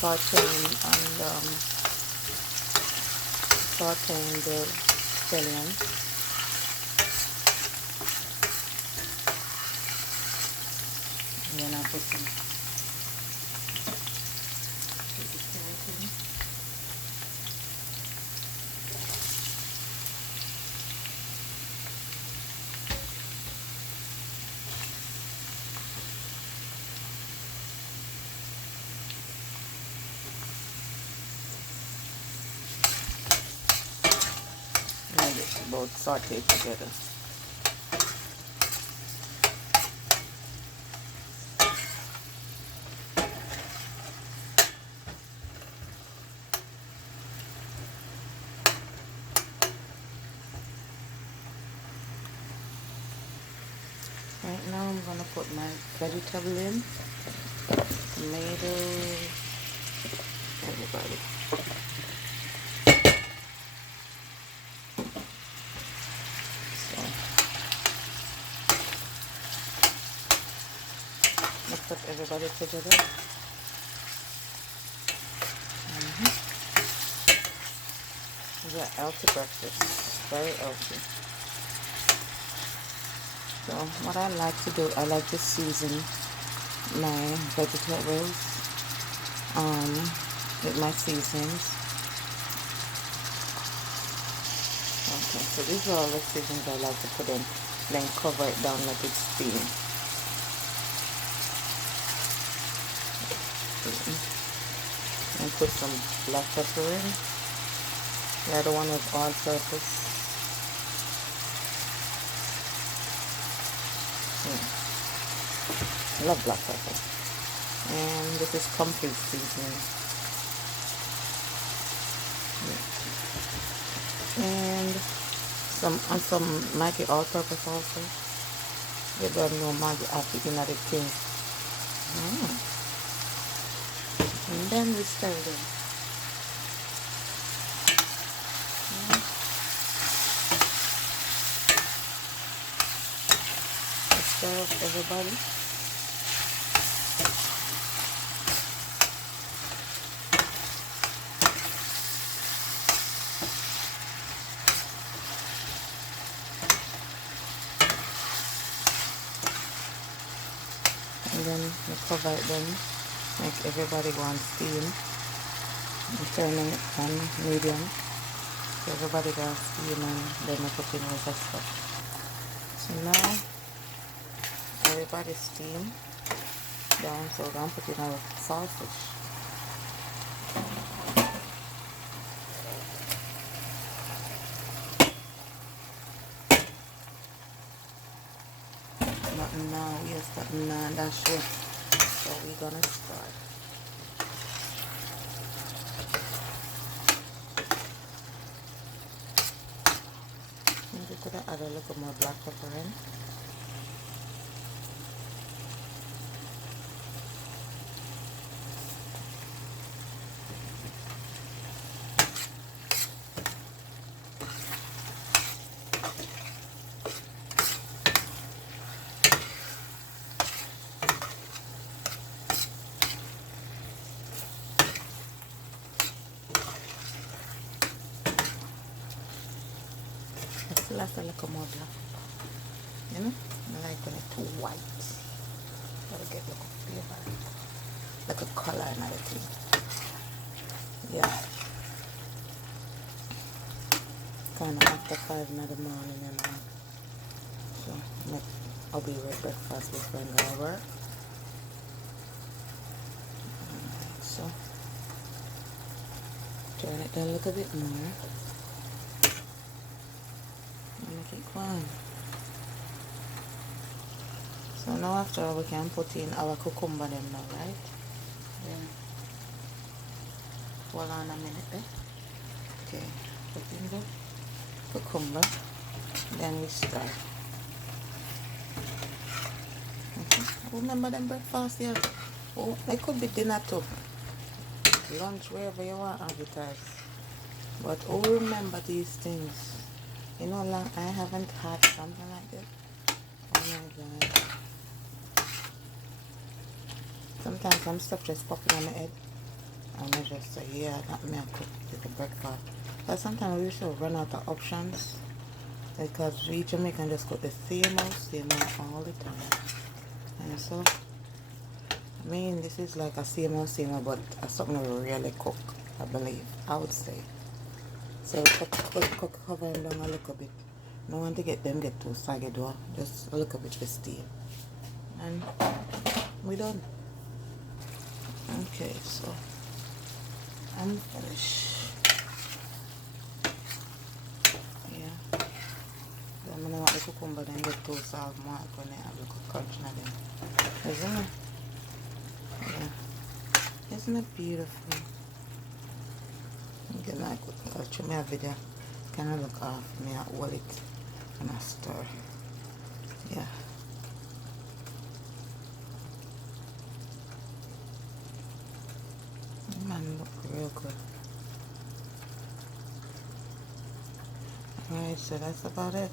sauteing and sauteing the scallion. And then I put some carrot. Let it both saute together. Right now I'm gonna put my vegetable in. Tomatoes, everybody. So mix up everybody together. It's a healthy breakfast, very healthy. So what I like to do, I like to season my vegetables with my seasonings. Okay, so these are all the seasonings I like to put in, then cover it down, let it steam. And put some black pepper in. The other one is all-purpose. I love black pepper. And this is complete seasoning. And some Maggi all-purpose also. You don't know Maggi after another thing. And then we stir them. Stir up everybody. And then we cover it then, make everybody go on steam. I'm turning it on medium. So everybody go on steam and then I put in all that stuff. So now everybody steam down, so we're going to put in our sausage. Nothing now, yes, nothing now, that's it. So we're gonna start. Maybe could I add a little more black pepper in? That's a little more black, you know. I like when it's too white. Gotta get a little flavor, like a color and everything. Yeah. Kind of after 5 in the morning and so I'll be right breakfast before I go to work. So turn it down a little bit more. Make it fun. So now after we can put in our cucumber then now, right? Then hold on a minute there. Okay, put in the cucumber. Then we start. Okay. Remember them breakfast here? Oh, it could be dinner too. Lunch, wherever you want advertise. But oh, remember these things. You know, like I haven't had something like this. Oh my God. Sometimes some stuff just popping on my head. And I just say, yeah, that me I cook the breakfast. But sometimes we should run out of options because we Jamaican just cook the same old all the time. And so, I mean, this is like a same old, but something we really cook, I believe, I would say. So cook cover them down a little bit. No want to get too saggy though, just a little bit for steam. And we done. Okay, so I'm finished. Yeah. I'm gonna want the cucumber then get too soft more when I have a little crunch in them. Isn't it? Yeah. Isn't it beautiful? Get my culture my video. Kind of look off me I hold it and I stir. Yeah. Man, look real good. Alright, so that's about it.